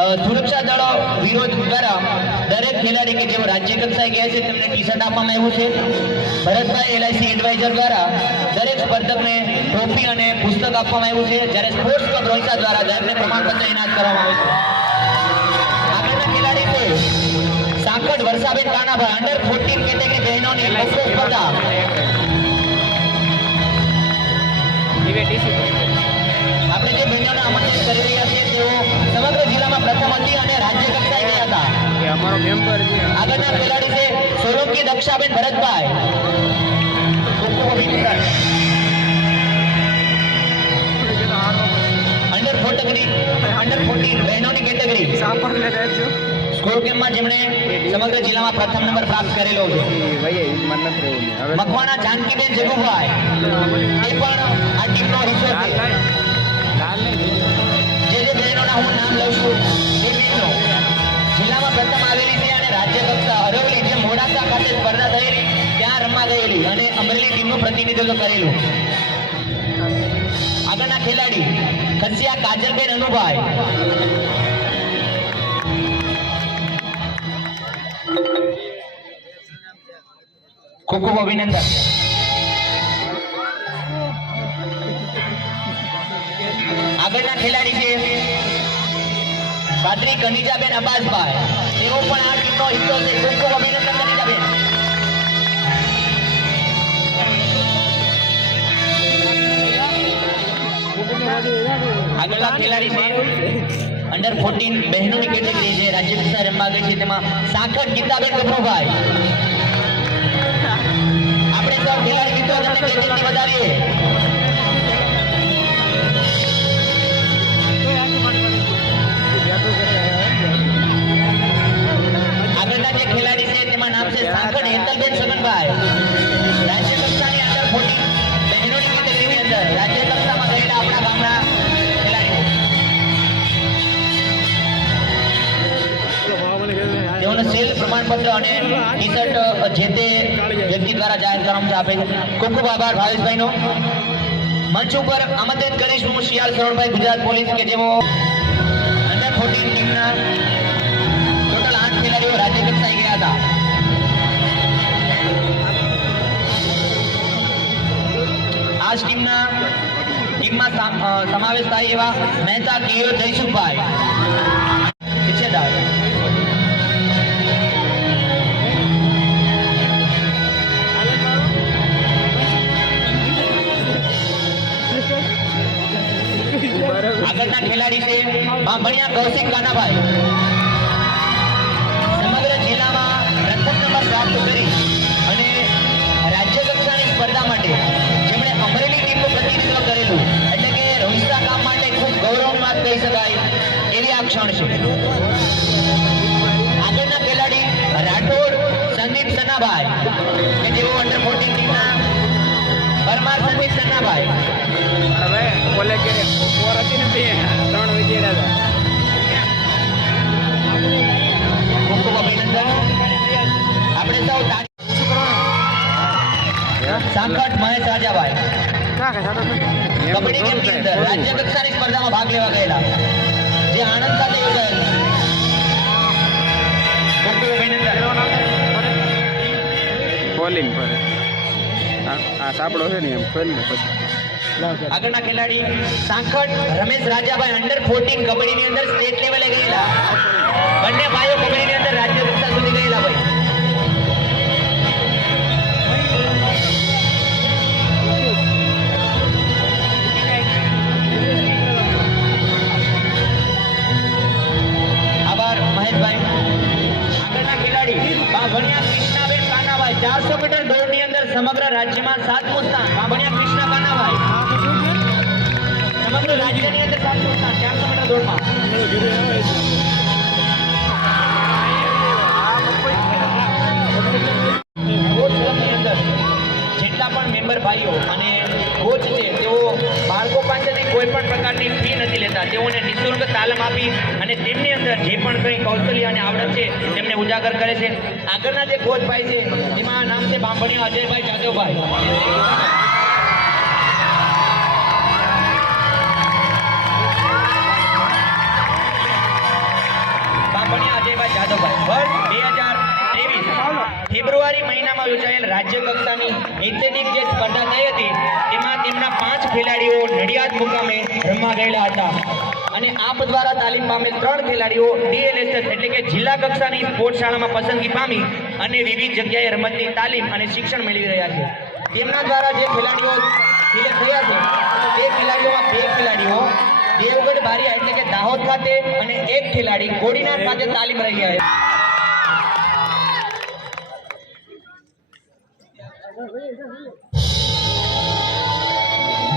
સુરક્ષા દળો, વિરોધ દ્વારા દરેક ખેલાડી કે જેઓ રાજ્ય કક્ષાએ ગયા છે, તેમને ટી શર્ટ આપવામાં આવ્યું છે. ભરતભાઈ, એલઆઈસી એડવાઇઝર દ્વારા દરેક સ્પર્ધકને ટ્રોફી અને પુસ્તક આપવામાં આવ્યું છે. જ્યારે સ્પોર્ટ્સ ક્લબ રોઈસા દ્વારા દરેકને પ્રમાણપત્ર એનાયત કરવામાં આવશે આગળના ખેલાડી છે, સાંકળ વર્ષાબેન કાનાભાઈ અંડર ફોર્ટીન કેટેગરી બહેનોની ખોખો સ્પર્ધા. સોલંકી દક્ષાબેન Bharatbhai. Under fourteen under forty બહેનોની કેટેગરી સ્કૂલ ગેમમાં જેમણે સમગ્ર જિલ્લામાં પ્રથમ નંબર પ્રાપ્ત કરેલો છે. મકવાણા જાનકીબેન જગુભાઈ. એ પણ આ ટીમનો હિસ્સો જે જે બહેનોના હું નામ લઉં છું જિલ્લામાં પ્રથમ આવેલી છે અને રાજ્ય કક્ષા મોડાસા સ્પર્ધા થયેલી, ત્યાં રમવા ગયેલી અને અમરેલી ટીમનું પ્રતિનિધિત્વ કરેલું. આગળના ખેલાડી ખસિયા કાજલબેન અનુભાઈ. ખૂબ ખૂબ અભિનંદન. આગળના ખેલાડી છે પાત્રી કનિજાબેન અબ્બાસભાઈ. તેઓ પણ આ ટીમનો હિસ્સો છે. ખૂબ ખૂબ અભિનંદન કનિજાબેન. આગળના ખેલાડી છે અંડર ફોર્ટીન બહેનોની કેટેગરી છે રાજ્ય કક્ષા રમવા ગઈ છે, તેમાં સાંખર ગીતાબેન ગભરુભાઈ આપણે સૌ ખેલાડી મિત્રો, તમને કેટેગરી વધારીએ. સેલ પ્રમાણપત્ર અને ટી જે તે વ્યક્તિ દ્વારા જાહેર કરવામાં આપે છે. ખૂબ ખૂબ આભાર, ભાવેશભાઈનો. મંચ ઉપર આમંત્રિત કરીશ હું શિયાળ સરોણભાઈ ગુજરાત પોલીસ કે જેઓ અંડર ફોર્ટીન ટીમના ટોટલ આઠ ખેલાડીઓ રાજ્ય કક્ષાએ ગયા હતા. આ સ્કીમના ટીમમાં સમાવેશ થાય એવા મહેતા કિયો જયસુખભાઈ. હિસ્સેદાર આગળના ખેલાડી છે? બાંભણિયા કૌશિક કાનાભાઈ. સમગ્ર જિલ્લામાં પ્રથમ નંબર પ્રાપ્ત કરી અને રાજ્ય કક્ષાની સ્પર્ધા માટે જેમણે અમરેલી ટીમનું પ્રતિનિધિત્વ કરેલું, એટલે કે રોહિસ્તા કામ માટે ખૂબ ગૌરવની વાત કહી શકાય એવી આ ક્ષણ છે. આગળના ખેલાડી રાઠોડ સંદીપ સનાભાઈ, કે જેઓ અંડર ફોર્ટીન ટીમના પરમાર સંદીપ સનાભાઈ બોલે કે પોર હતી ને ત્રણ અભિનંદન આપણે સૌ સાંકટ મહેશ રાજાભાઈ. ના કે સાતો કબડ્ડી ગેમની અંદર રાજ્ય કક્ષાની સ્પર્ધામાં ભાગ લેવા ગયેલા. જે આનંદ સાથે યોજાયેલ બોલિંગ પર. આ સાપડો છે ને એમ ખોલ ને પછી. આગળના ખેલાડી સાંખડ, રમેશ રાજાભાઈ અંડર ફોર્ટીન કબડ્ડીની અંદર સ્ટેટ લેવલે ગયેલા. બંને ભાઈઓ કબડ્ડીની અંદર રાજ્ય કક્ષા સુધી ગયેલા ભાઈ. આભાર, મહેશભાઈ. આગળના ખેલાડી બાંભણિયા કૃષ્ણાબેન ચારસો મીટર દોડની અંદર સમગ્ર રાજ્યમાં સાતમું સ્થાન. જેટલા પણ મેમ્બર ભાઈઓ અને કોચ છે, તેઓ બાળકો પાસેથી કોઈ પણ પ્રકારની ફી નથી લેતા. તેઓને નિઃશુલ્ક તાલીમ આપી અને તેમની અંદર જે પણ કંઈ કૌશલ્ય અને આવડત છે, તેમને ઉજાગર કરે છે. આગળના જે કોચ ભાઈ છે તેમાં નામ છે બાંભણીઓ અજયભાઈ જાદવભાઈ. ફેબ્રુઆરી મહિનામાં યોજાયેલ રાજ્ય કક્ષાની એથ્લેટિક જે સ્પર્ધા થઈ હતી, તેમાં તેમના પાંચ ખેલાડીઓ નડિયાદ મુકામે રમવા ગયેલા હતા. અને આપ દ્વારા તાલીમ પામેલ ત્રણ ખેલાડીઓ ડીએલએસએસ એટલે કે જિલ્લા કક્ષાની સ્પોર્ટ શાળામાં પસંદગી પામી અને વિવિધ જગ્યાએ રમતની તાલીમ અને શિક્ષણ મેળવી રહ્યા છે. તેમના દ્વારા જે ખેલાડીઓ સિલેક્ટ થયા છે તે ખેલાડીઓમાં બે ખેલાડીઓ બારિયા એટલે કે દાહોદ ખાતે અને એક ખેલાડી કોડીનાર ખાતે તાલીમ રહ્યા છે.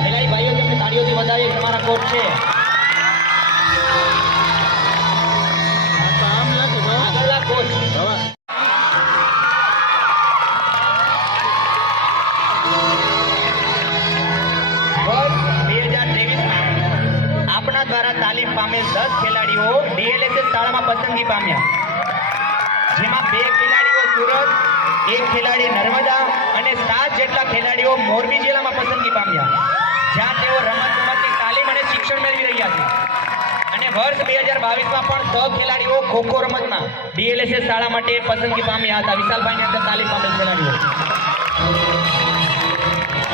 ખેલાડી ભાઈઓ, તમને તાળીઓથી વધાવીએ તમારા કોચ છે. શાળામાં પસંદગી પામ્યા. જેમાં બે ખેલાડીઓ સુરત, એક ખેલાડી નર્મદા અને સાત જેટલા ખેલાડીઓ મોરબી જિલ્લામાં પસંદગી પામ્યા. જ્યાં તેઓ રમત ગમતની તાલીમ અને શિક્ષણ મેળવી રહ્યા છે. અને વર્ષ બે હજાર બાવીસમાં પણ છ ખેલાડીઓ ખોખો રમતમાં ડીએલએસએસ શાળા માટે પસંદગી પામ્યા હતા. વિશાલભાઈની અંદર તાલીમ પામેલ ખેલાડીઓ.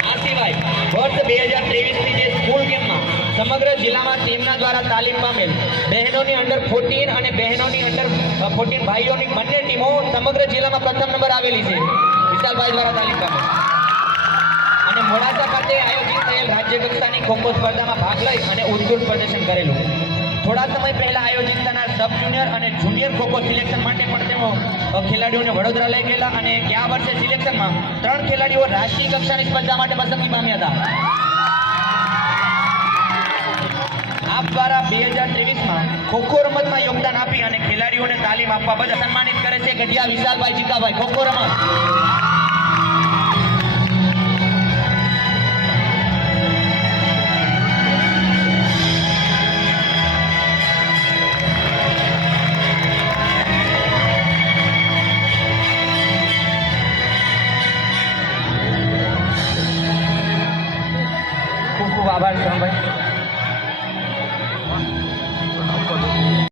આ સિવાય વર્ષ બે હજાર ત્રેવીસની જે સ્કૂલ ગેમમાં સમગ્ર જિલ્લામાં ટીમના દ્વારા તાલીમ પામેલ બહેનોની અંડર ફોર્ટીન અને બહેનોની અંડર ફોર્ટીન ભાઈઓની બંને ટીમો સમગ્ર જિલ્લામાં પ્રથમ નંબર આવેલી છે. વિશાલભાઈ દ્વારા તાલીમ પામેલ અને મોડાસા ખાતે આયોજિત થયેલ રાજ્ય કક્ષાની ખોખો સ્પર્ધામાં ભાગ લઈ અને ઉત્કૃષ્ટ પ્રદર્શન કરેલું. થોડા સમય પહેલા આયોજિત થનાર સબ જુનિયર અને જુનિયર ખોખો સિલેક્શન માટે પણ તેઓ ખેલાડીઓને વડોદરા લઈ ગયેલા અને ગયા વર્ષે સિલેક્શનમાં ત્રણ ખેલાડીઓ રાષ્ટ્રીય કક્ષાની સ્પર્ધા માટે પસંદગી પામ્યા હતા. આપ દ્વારા બે હજાર ત્રેવીસમાં ખોખો રમતમાં યોગદાન આપી અને ખેલાડીઓને તાલીમ આપવા બદલ સન્માનિત કરે છે ગઢિયા વિશાલભાઈ જીકાભાઈ. ખોખો રમત.